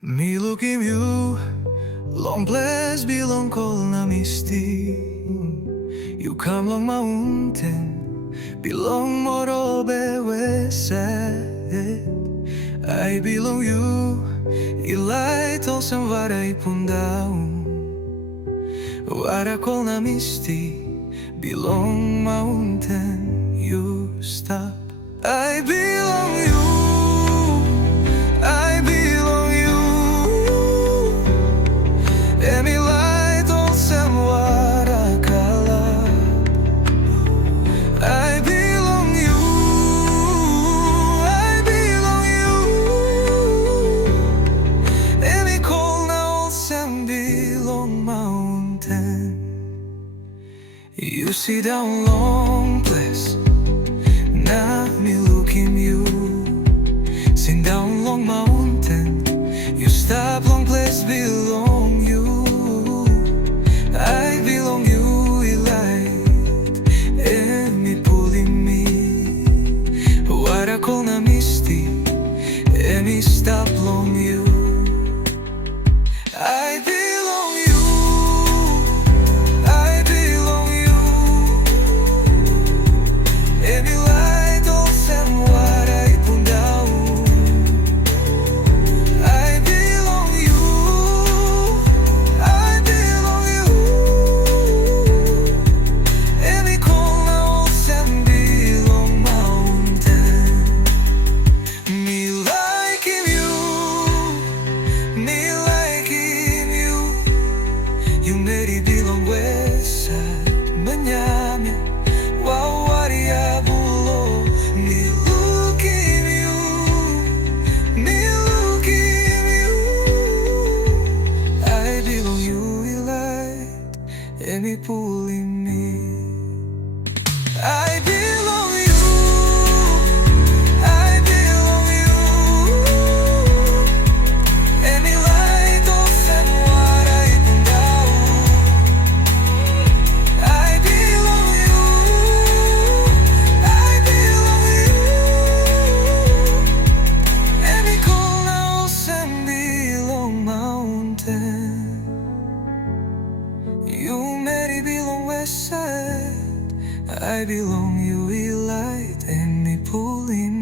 Me looking you, long place belong call na misty. You come long mountain, belong Morobe west side. I belong you, ilay tolsen varay pundaw. Wara call na misty, belong mountain, you stop. I belong you, I belong you. Emi light tolsen wara kala. I belong you, I belong you. Emi call na olsen belong mountain. You see down long place, now me looking you. Sing down long mountain, you stop long place belong you. I belong you, light, and me pulling me. What I call na misty, and me stop long you. I belong you, I belong you. And me light olsen waray pundaw. I belong you, I belong you. And me call na olsen belong mountain. Me liking you, me liking you. You Meri Bilong west side, manyamya, wawaria bulo. Me looking you, me looking you. I belong you, light, and me pulling me. I belong you, I belong you. And me light olsen waray pundaw. I belong you, I belong you. And me call na olsen belong mountain. You Meri Bilong west side, I belong you, light, and me pulling